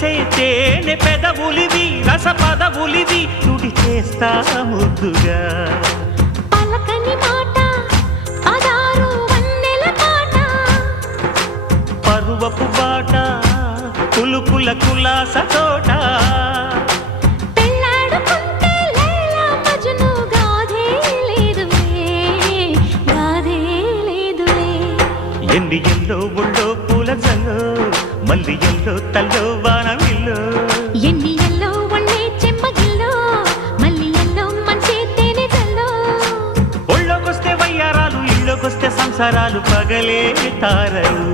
చేసే తేనె పెదవులివి రస పదవులివి తుడి చేస్తా ముద్దుగా పలకని మాట పదారు వన్నెల పాట పరువపు బాట కులుకుల కులాస తోట పెళ్ళాడుకుంటే లైలా మజ్ను గాథే లేదులే ఎన్ని ఎల్లో ఒళ్ళో పూల జల్లో మల్లి ఎల్లో తల్లో వానవిల్లో ఎన్ని ఎల్లో ఒళ్ళే చెమ్మగిల్లో మల్లి ఎల్లో మంచి తేనె జల్లో ఒళ్ళోకొస్తే వయ్యారాలు ఇళ్ళోకొస్తే సంసారాలు పగలే తారలు